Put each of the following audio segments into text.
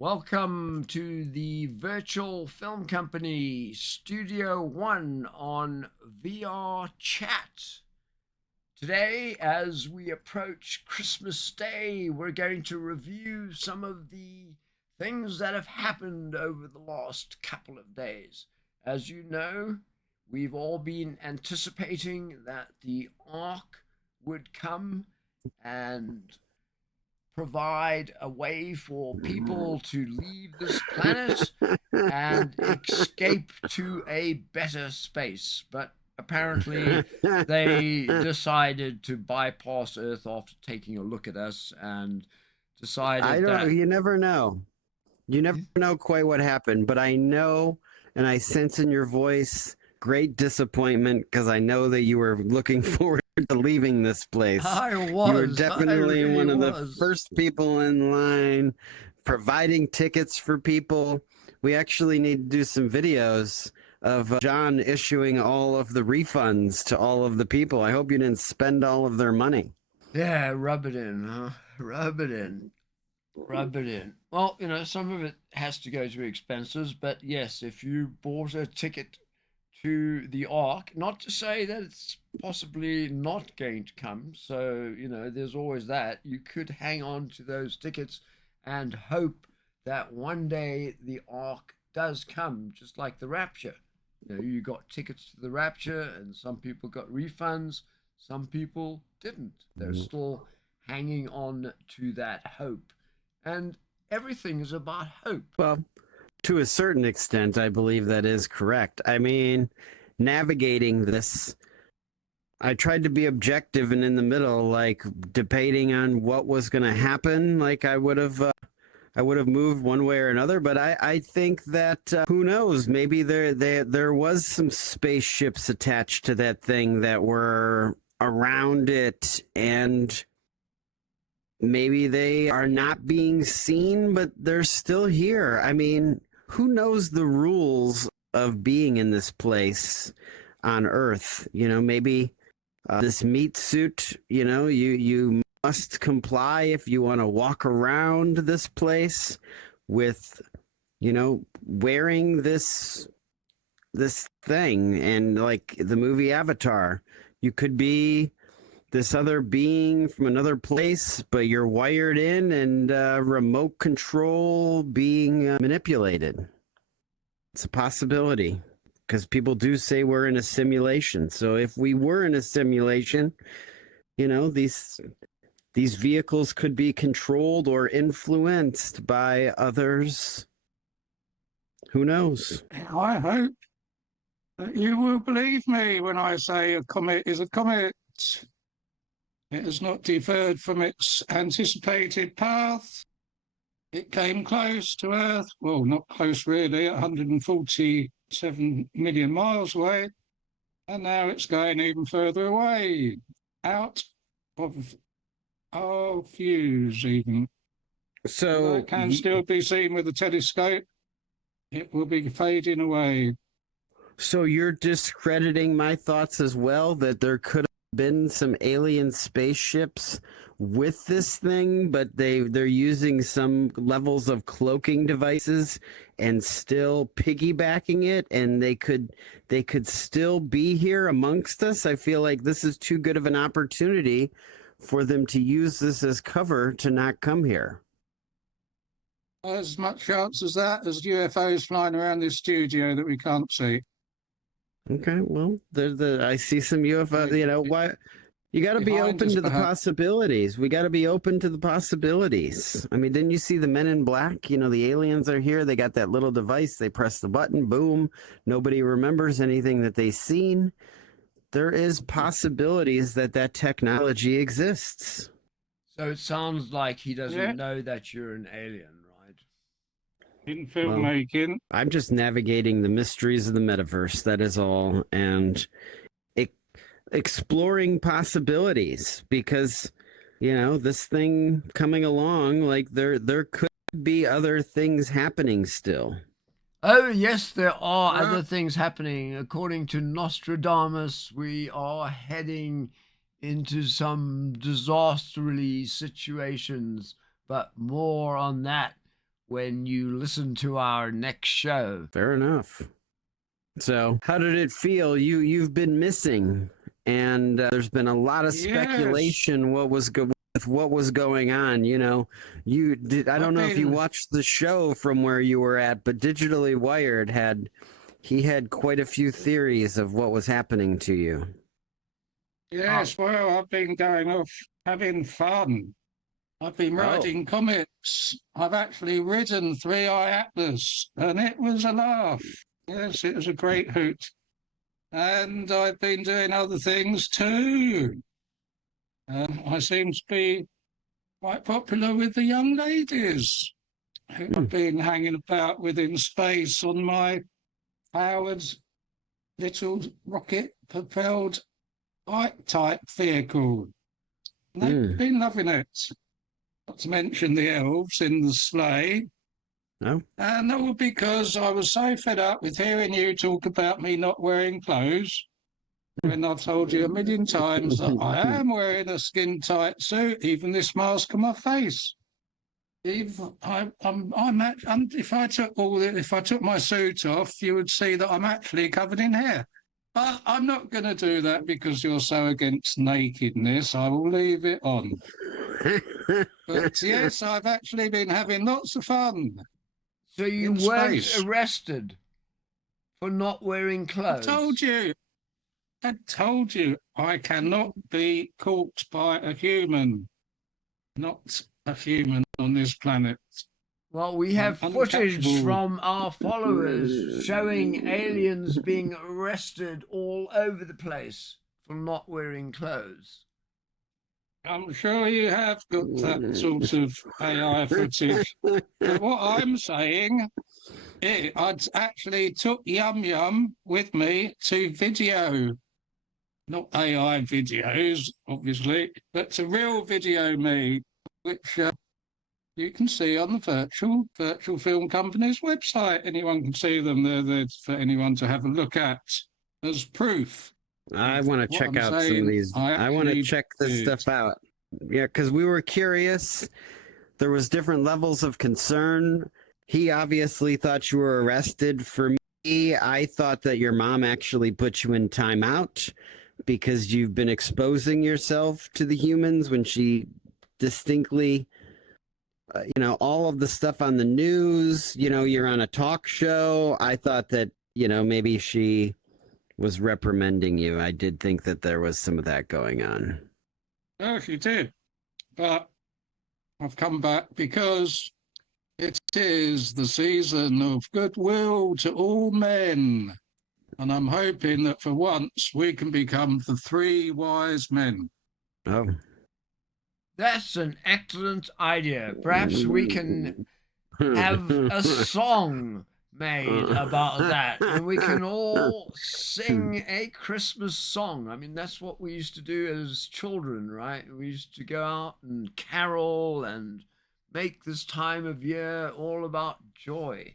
Welcome to the Virtual Film Company Studio One on VR Chat. Today, as we approach Christmas Day, we're going to review some of the things that have happened over the last couple of days. As you know, we've all been anticipating that the Ark would come and provide a way for people to leave this planet and escape to a better space. But apparently, they decided to bypass Earth after taking a look at us and I decided don't, that. you never know. You never know quite what happened, but I know and I sense in your voice great disappointment because I know that you were looking forward to leaving this place. You were I definitely really one of the was. first people in line providing tickets for people. We actually need to do some videos of John issuing all of the refunds to all of the people. I hope you didn't spend all of their money. Yeah, rub it in, huh? Rub it in. Rub it in. Well, some of it has to go to expenses, but yes, if you bought a ticket to the Ark, not to say that it's possibly not going to come, so, there's always that. You could hang on to those tickets and hope that one day the Ark does come, just like the Rapture. You got tickets to the Rapture, and some people got refunds, some people didn't. They're still hanging on to that hope. And everything is about hope. Well, to a certain extent, I believe that is correct. I mean, navigating this, I tried to be objective and in the middle, like debating on what was going to happen. Like I would have moved one way or another. But I think that who knows? Maybe there was some spaceships attached to that thing that were around it, and maybe they are not being seen, but they're still here. I mean, who knows the rules of being in this place on Earth? Maybe this meat suit, you must comply if you want to walk around this place with, wearing this thing. And like the movie Avatar, you could be this other being from another place, but you're wired in and remote control being manipulated. It's a possibility because people do say we're in a simulation. So if we were in a simulation, these vehicles could be controlled or influenced by others. Who knows? I hope that you will believe me when I say a comet is a comet. It has not deferred from its anticipated path. It came close to Earth. Well, not close really, 147 million miles away. And now it's going even further away, out of our views even. Although So it can still be seen with a telescope, it will be fading away. So you're discrediting my thoughts as well, that there could have been some alien spaceships with this thing, but they're using some levels of cloaking devices and still piggybacking it, and they could still be here amongst us. I feel like this is too good of an opportunity for them to use this as cover to not come here. As much chance as that as UFOs flying around this studio that we can't see. Okay, well, I see some UFO. Why you got to be open to the possibilities. We got to be open to the possibilities. I mean, didn't you see the Men in Black? The aliens are here. They got that little device. They press the button, boom. Nobody remembers anything that they've seen. There is possibilities that technology exists. So it sounds like he doesn't know that you're an alien, right? In filmmaking. Well, I'm just navigating the mysteries of the metaverse. That is all. And exploring possibilities because, this thing coming along, like there could be other things happening still. Oh, yes, there are other things happening. According to Nostradamus, we are heading into some disasterly situations, but more on that when you listen to our next show. Fair enough. So, how did it feel? You've been missing, and there's been a lot of speculation with what was going on. You know, you did. I don't know if you watched the show from where you were at, but Digitally Wired had quite a few theories of what was happening to you. Yes, well, I've been going off having fun. I've been riding comets. I've actually ridden 3i Atlas, and it was a laugh. Yes, it was a great hoot. And I've been doing other things too. I seem to be quite popular with the young ladies who I've been hanging about with in space on my powered little rocket-propelled bike-type vehicle. And they've been loving it. Not to mention the elves in the sleigh. No. And all because I was so fed up with hearing you talk about me not wearing clothes when I've told you a million times that I am wearing a skin-tight suit, even this mask on my face. If I took my suit off, you would see that I'm actually covered in hair. But I'm not going to do that because you're so against nakedness. I will leave it on. But yes, I've actually been having lots of fun. So you weren't arrested for not wearing clothes? I told you, I cannot be caught by a human. Not a human on this planet. Well, we have footage from our followers showing aliens being arrested all over the place for not wearing clothes. I'm sure you have got that sort of AI footage. But what I'm saying is I actually took Yum Yum with me to video. Not AI videos, obviously, but to real video me, which you can see on the virtual film company's website. Anyone can see them. They're there for anyone to have a look at as proof. I want to check out some of these. I want to check this stuff out. Yeah, because we were curious. There was different levels of concern. He obviously thought you were arrested. For me, I thought that your mom actually put you in timeout because you've been exposing yourself to the humans when she distinctly, all of the stuff on the news, you're on a talk show. I thought that, maybe she was reprimanding you. I did think that there was some of that going on. Oh, she did. But I've come back because it is the season of goodwill to all men. And I'm hoping that for once we can become the 3 wise men. Oh. That's an excellent idea. Perhaps we can have a song made about that, and we can all sing a Christmas song. I mean, that's what we used to do as children, right? We used to go out and carol and make this time of year all about joy.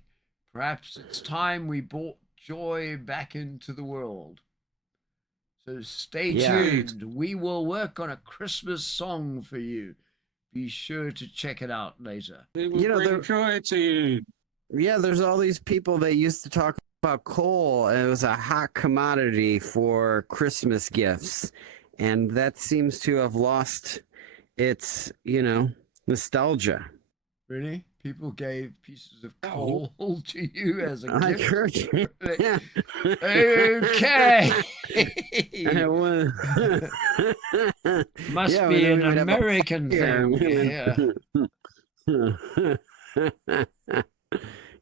Perhaps it's time we brought joy back into the world. So stay tuned. We will work on a Christmas song for you. Be sure to check it out later. It will bring joy to you. Yeah, there's all these people that used to talk about coal. And it was a hot commodity for Christmas gifts. And that seems to have lost its, nostalgia. Really? People gave pieces of coal to you as a gift? I heard you. Yeah. Okay. Must be an American thing.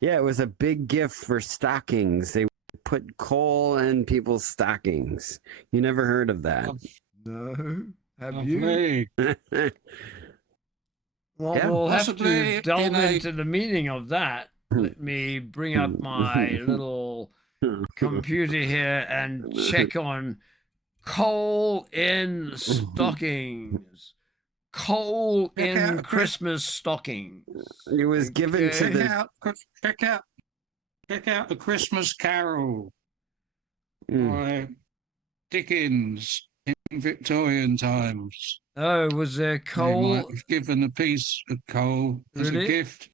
Yeah, it was a big gift for stockings. They put coal in people's stockings. You never heard of that? No. Have you? Well, yeah, we'll have to delve into the meaning of that. Let me bring up my little computer here and check on coal in stockings. Coal in Christmas stockings. It was given to the... Check out The Christmas Carol by Dickens in Victorian times. Oh, was there coal? He might have given a piece of coal as a gift.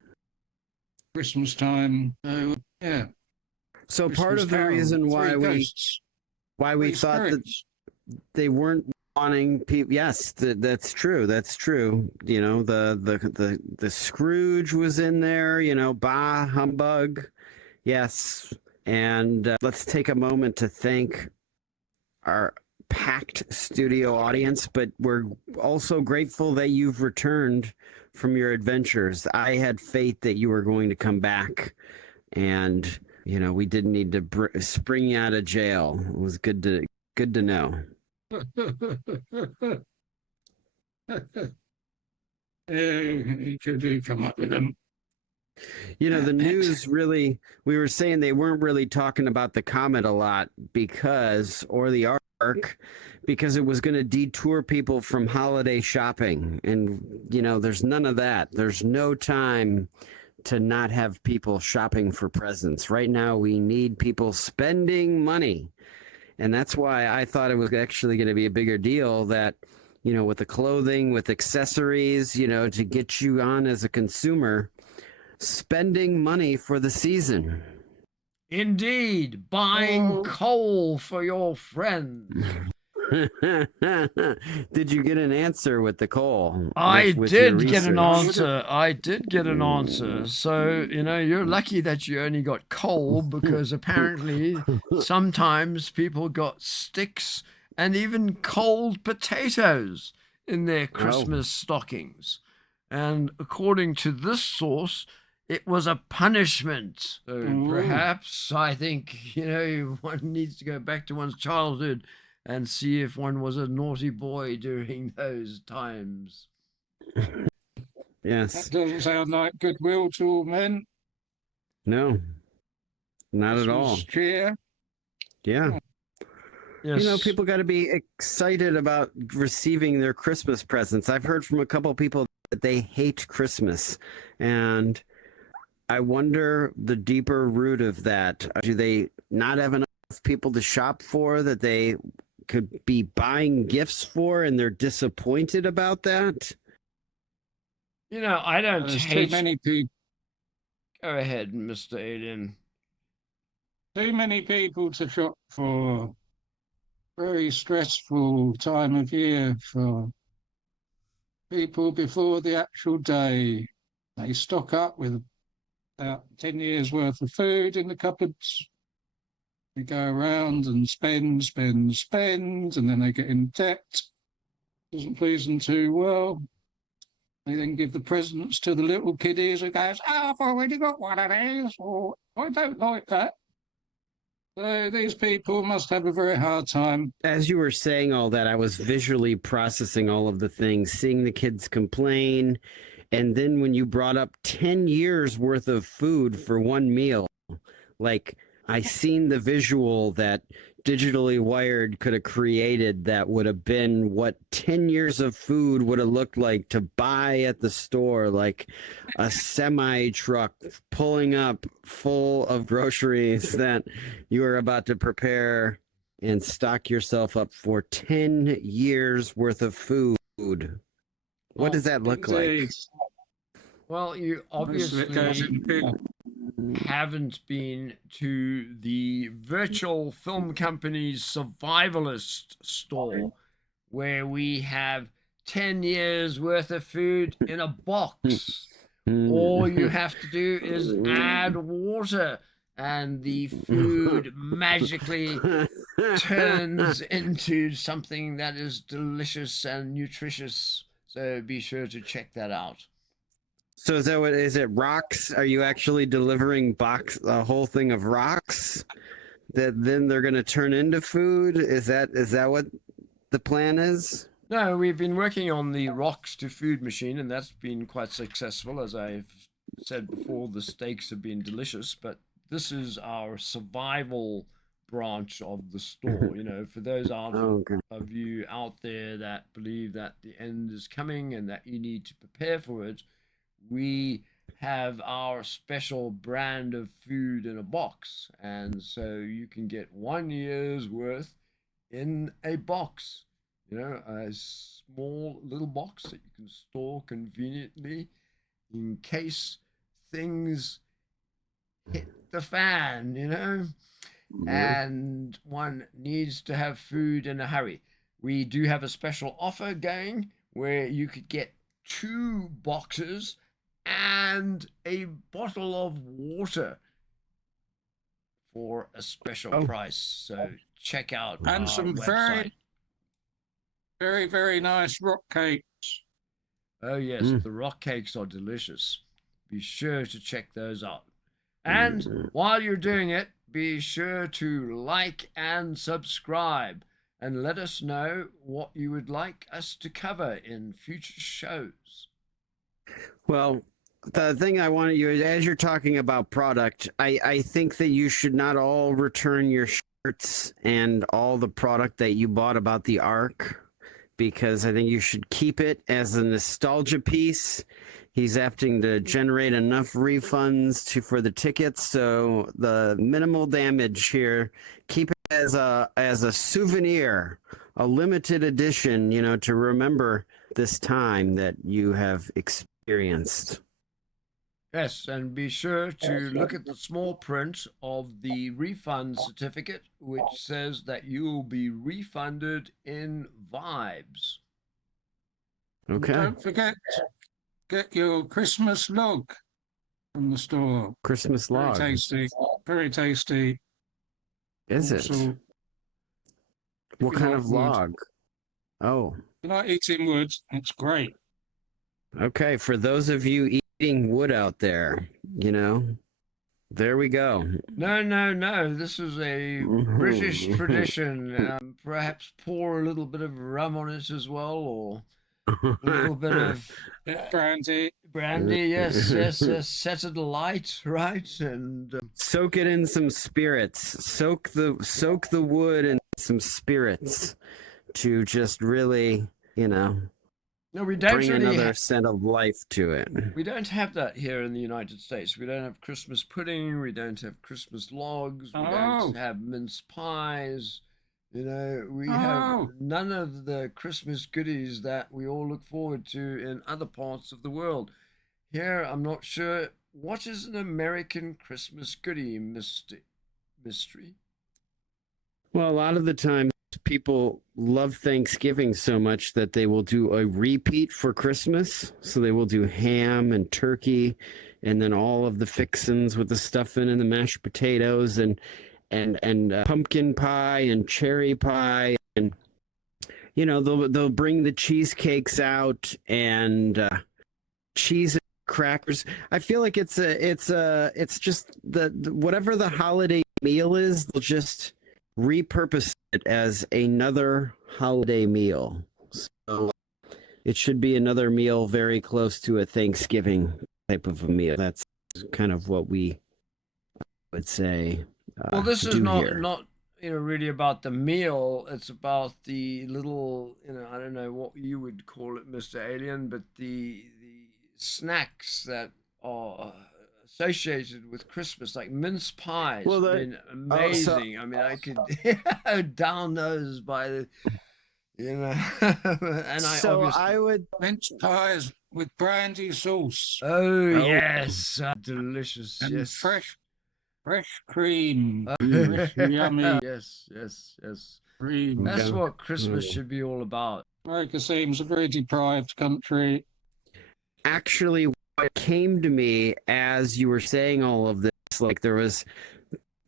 Christmas time. So, yeah. So part Christmas of the Carol, reason three why ghosts, we three thought that spirits. they weren't wanting people. Yes, that's true. That's true. You know, the Scrooge was in there. You know, bah humbug. Yes, and let's take a moment to thank our packed studio audience, but we're also grateful that you've returned from your adventures. I had faith that you were going to come back, and you know we didn't need to spring you out of jail. It was good to know. He could come up with them. You know, the news really, we were saying they weren't really talking about the comet a lot or the ark, because it was going to detour people from holiday shopping. And, you know, there's none of that. There's no time to not have people shopping for presents. Right now, we need people spending money. And that's why I thought it was actually going to be a bigger deal that, you know, with the clothing, with accessories, you know, to get you on as a consumer spending money for the season. Indeed, buying coal for your friends. Did you get an answer with the coal? I with your did get an research? answer. I did get an answer. So, you know, you're lucky that you only got coal, because apparently sometimes people got sticks and even cold potatoes in their Christmas stockings. And according to this source, it was a punishment. So perhaps I think, you know, one needs to go back to one's childhood and see if one was a naughty boy during those times. Yes. That doesn't sound like goodwill to all men. No, not at all. Cheer. Yeah. Yes. You know, people got to be excited about receiving their Christmas presents. I've heard from a couple of people that they hate Christmas, and I wonder the deeper root of that. Do they not have enough people to shop for that they could be buying gifts for, and they're disappointed about that? You know, I don't There's hate. too many people. Go ahead, Mr. Alien. Too many people to shop for. Very stressful time of year for people before the actual day. They stock up with about 10 years worth of food in the cupboards. They go around and spend, and then they get in debt. Doesn't please them too well. They then give the presents to the little kiddies who goes, "Oh, I've already got one of these," or "I don't like that." So these people must have a very hard time. As you were saying all that, I was visually processing all of the things, seeing the kids complain. And then when you brought up 10 years worth of food for one meal, like I seen the visual that Digitally Wired could have created that would have been what 10 years of food would have looked like to buy at the store, like a semi truck pulling up full of groceries that you are about to prepare and stock yourself up for 10 years worth of food. What does that look like? Well, you obviously haven't been to the virtual film company's survivalist store, where we have 10 years worth of food in a box. All you have to do is add water, and the food magically turns into something that is delicious and nutritious. So be sure to check that out. So is that what is it? Rocks? Are you actually delivering a whole thing of rocks that then they're going to turn into food? Is that what the plan is? No, we've been working on the rocks to food machine, and that's been quite successful. As I've said before, the steaks have been delicious, but this is our survival branch of the store. You know, for those of you out there that believe that the end is coming and that you need to prepare for it, we have our special brand of food in a box, and so you can get 1 year's worth in a box. You know, a small little box that you can store conveniently in case things hit the fan, you know, and one needs to have food in a hurry. We do have a special offer going where you could get 2 boxes and a bottle of water for a special Oh. price. So check out And our some website. very, very nice rock cake. Oh yes, Mm. the rock cakes are delicious. Be sure to check those out. And while you're doing it, be sure to like and subscribe and let us know what you would like us to cover in future shows. Well, the thing I wanted you, as you're talking about product, I think that you should not all return your shirts and all the product that you bought about the Ark, because I think you should keep it as a nostalgia piece. He's having to generate enough refunds for the tickets, so the minimal damage here. Keep it as a souvenir, a limited edition, you know, to remember this time that you have experienced. Yes, and be sure to look at the small print of the refund certificate, which says that you will be refunded in vibes. Okay. Don't forget to get your Christmas log from the store. Christmas Very log. tasty. Very tasty. Is it? Also, What you kind like of wood. log? Oh, if you like eating wood, it's great. okay. For those of you eating wood out there, you know, there we go. No, no, no. This is a British tradition. Perhaps pour a little bit of rum on it as well, or a little bit of Brandy. brandy. Yes, yes, yes. Set it alight, right? And Soak it in some spirits. Soak the wood in some spirits to just really, you know, no, we don't bring really. another scent of life to it. We don't have that here in the United States. We don't have Christmas pudding. We don't have Christmas logs. We Oh. don't have mince pies. You know, we Oh. have none of the Christmas goodies that we all look forward to in other parts of the world. Here, I'm not sure. What is an American Christmas goodie, Mystery? Well, a lot of the time, people love Thanksgiving so much that they will do a repeat for Christmas. So they will do ham and turkey, and then all of the fixins with the stuffing and the mashed potatoes and pumpkin pie and cherry pie, and you know they'll bring the cheesecakes out and cheese and crackers. I feel like it's just the whatever the holiday meal is, they'll just repurpose it as another holiday meal. So it should be another meal very close to a Thanksgiving type of a meal. That's kind of what we would say. Well, this is do not here. really about the meal. It's about the little, I don't know what you would call it, Mr. Alien, but the snacks that are associated with Christmas, like mince pies. Well, I mean, amazing. I mean, I could down those by the, and I would. Mince pies with brandy sauce. Oh yes, delicious. And Yes, fresh cream. Fresh, yummy Yes, yes, yes. cream. That's Okay. what Christmas should be all about. America seems a very deprived country. Actually, what came to me as you were saying all of this, like there was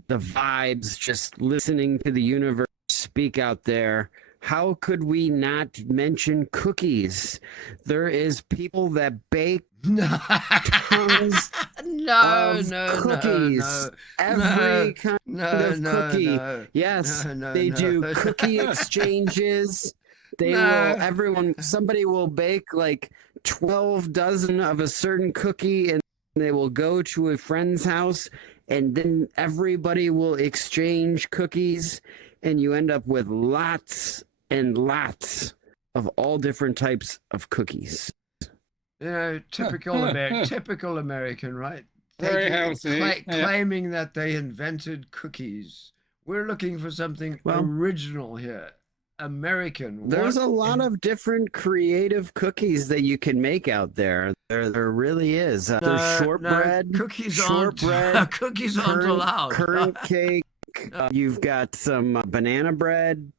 the vibes, just listening to the universe speak out there. How could we not mention cookies? There is people that bake No, tons no, of no, cookies. no, Every kind no, of no, cookie. no. Yes, No, they no. do cookie exchanges. They No. somebody will bake like 12 dozen of a certain cookie, and they will go to a friend's house, and then everybody will exchange cookies, and you end up with lots and lots of all different types of cookies. Typical American, right? Very healthy, yeah. Claiming that they invented cookies. We're looking for something Well- original here. American. There's What a lot of different creative cookies that you can make out there. There really is. There's No, shortbread, cookies shortbread, aren't cookies aren't allowed. currant cake. You've got some banana bread,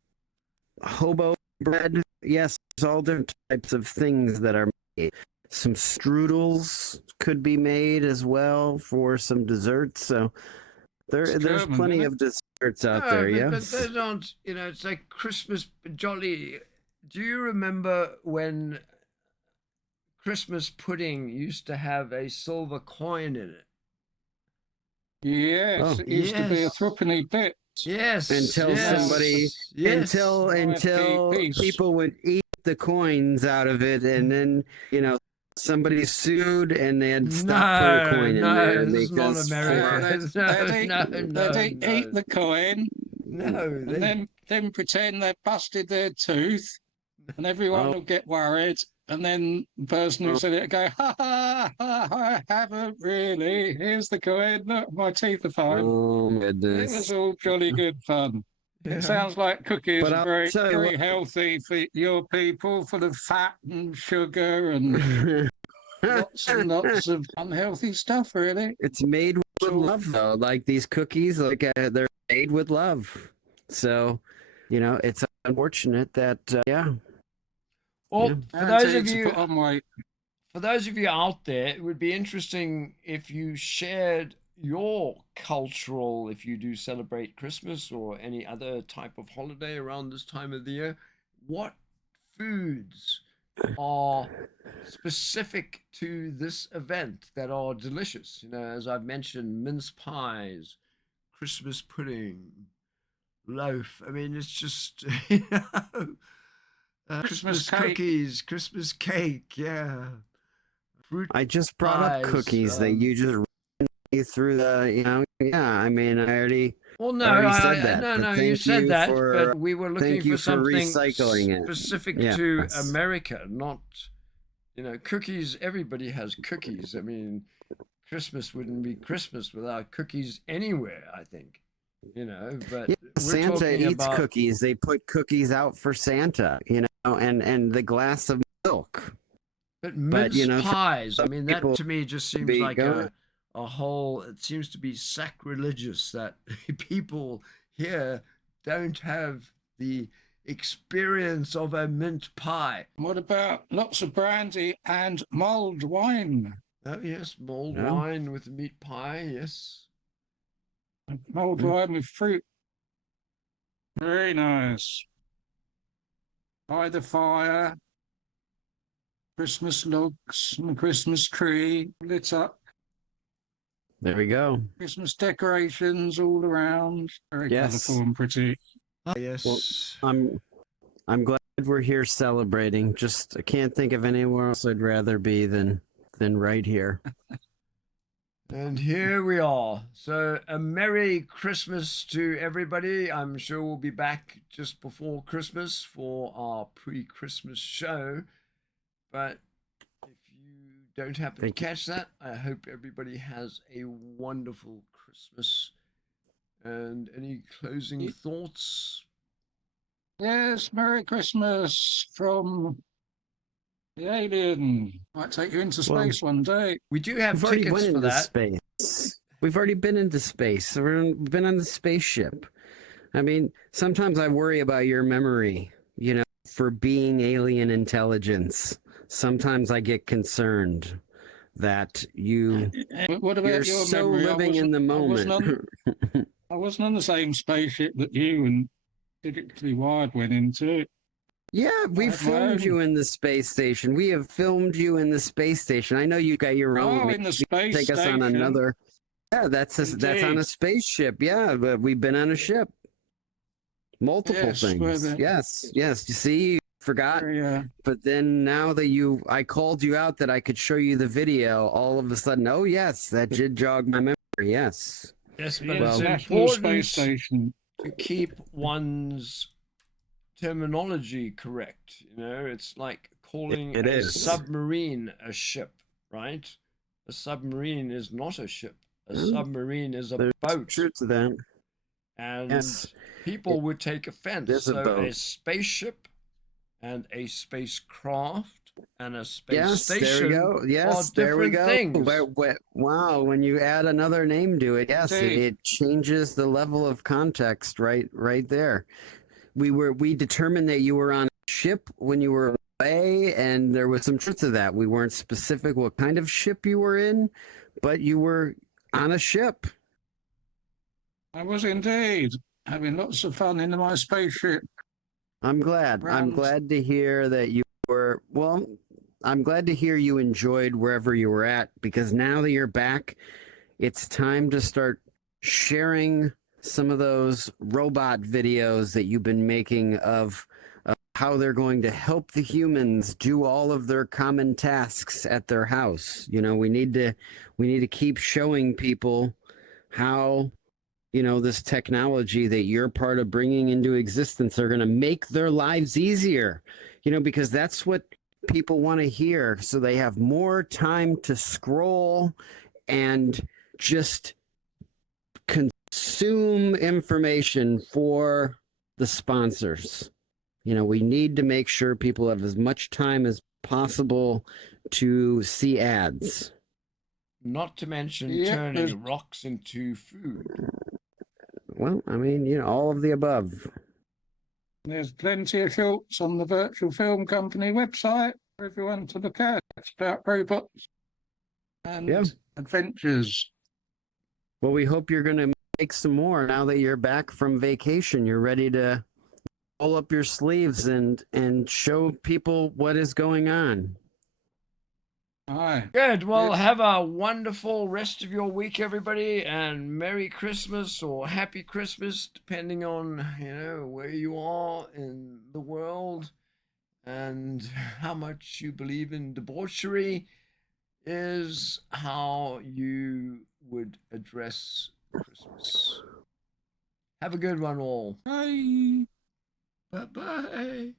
hobo bread. Yes, there's all different types of things that are made. Some strudels could be made as well for some desserts. So there's German, plenty isn't of desserts out No, there. but Yes. those aren't, it's like Christmas jolly. Do you remember when Christmas pudding used to have a silver coin in it? Yes, Oh. it used to be a Yes. throughpenny bit. Yes. Until yes, somebody- yes. Until piece. people would eat the coins out of it, and then somebody sued and they had stopped putting a coin in there this is not because America. They'd eat the coin No, and then pretend they busted their tooth, and everyone Oh. will get worried. And then the person who said it would go, ha ha ha! I haven't really. Here's the coin. Look, my teeth are fine. oh It was goodness. all jolly good fun. yeah. It sounds like cookies But are I'll very, tell you very what- healthy for your people, full of fat and sugar and lots and lots of unhealthy stuff, really. It's made with So- love, though. Like these cookies, they're made with love. So, it's unfortunate that yeah. Well, Yeah. for those of To you put on weight. out there, it would be interesting if you shared your cultural, if you do celebrate Christmas or any other type of holiday around this time of the year, what foods are specific to this event that are delicious. As I've mentioned, mince pies, Christmas pudding, loaf. I mean, it's just, Christmas cake. cookies, Christmas cake, yeah. Fruit I just brought up pies, cookies that you just ran me through the, yeah. I mean, I already. Well, no, already said that, no, but no. You thank said you that, for- but we were looking thank you for for something recycling it. specific Yes. to America, not, cookies. Everybody has cookies. I mean, Christmas wouldn't be Christmas without cookies anywhere, I think. But Yeah, we're Santa talking eats about, cookies. They put cookies out for Santa, and the glass of milk. But mince for pies. I some mean, that people to me just seems be like going- a whole. It seems to be sacrilegious that people here don't have the experience of a mint pie. What about lots of brandy and mulled wine? Oh yes, mulled Yeah. wine with meat pie. Yes. Mulled wine with fruit. Very nice. By the fire, Christmas logs and a Christmas tree lit up, There we go. Christmas decorations all around. Very Yes. colourful and pretty. Yes. I'm glad we're here celebrating. Just I can't think of anywhere else I'd rather be than right here. And here we are. So, a Merry Christmas to everybody. I'm sure we'll be back just before Christmas for our pre-Christmas show. But if you don't happen Thank to you. catch that, I hope everybody has a wonderful Christmas. And any closing Ye- thoughts? Yes, Merry Christmas from the alien. Might take you into Well, space one day. We do have We've already tickets went for into that. space. We've already been into space. We've been on the spaceship. I mean, sometimes I worry about your memory, for being alien intelligence. Sometimes I get concerned that you're But what about your so memory? living in the I wasn't moment. I wasn't on the same spaceship that you and typically Wired went into. Yeah, we have my filmed own. you in the space station. We have filmed you in the space station. I know you got your own. Oh, Maybe in the you space take us station. on another. Yeah, that's on Indeed. a spaceship. Yeah, but we've been on a ship. Multiple Yes, where things. the- Yes. You see, you forgot. Very, But then now that I called you out that I could show you the video, all of a sudden, oh yes, that did jog my memory. Yes. Yes, but yes, it's National important Space Station. to keep one's terminology correct. It's like calling It a is. submarine a ship, right? A submarine is not a ship. A Mm. submarine is a There's boat. truth to that. and Yes, people would take offense. it is a So a boat. spaceship and a spacecraft and a space Yes, there we station go. are Yes, there we different go. things. Wow, when you add another name to it, yes, Indeed. it changes the level of context right there. We determined that you were on a ship when you were away, and there was some truth to that. We weren't specific what kind of ship you were in, but you were on a ship. I was indeed having lots of fun in my spaceship. I'm glad. I'm Round. glad to hear that you were, well, I'm glad to hear you enjoyed wherever you were at, because now that you're back, it's time to start sharing some of those robot videos that you've been making of how they're going to help the humans do all of their common tasks at their house. You know, we need to keep showing people how, you know, this technology that you're part of bringing into existence are going to make their lives easier, you know, because that's what people want to hear. So they have more time to scroll and just consume information for the sponsors. You know, we need to make sure people have as much time as possible to see ads. Not to mention Yep, there's- turning rocks into food. Well, I mean, you know, all of the above. There's plenty of shorts on the Virtual Film Company website for everyone to look at. It's about robots and Yeah. adventures. Well, we hope you're going to make some more now that you're back from vacation. You're ready to roll up your sleeves and show people what is going on. Aye. Good. Well, Yes. have a wonderful rest of your week, everybody, and Merry Christmas or Happy Christmas, depending on, you know, where you are in the world and how much you believe in debauchery is how you would address Christmas. Have a good one, all. Bye. Bye bye.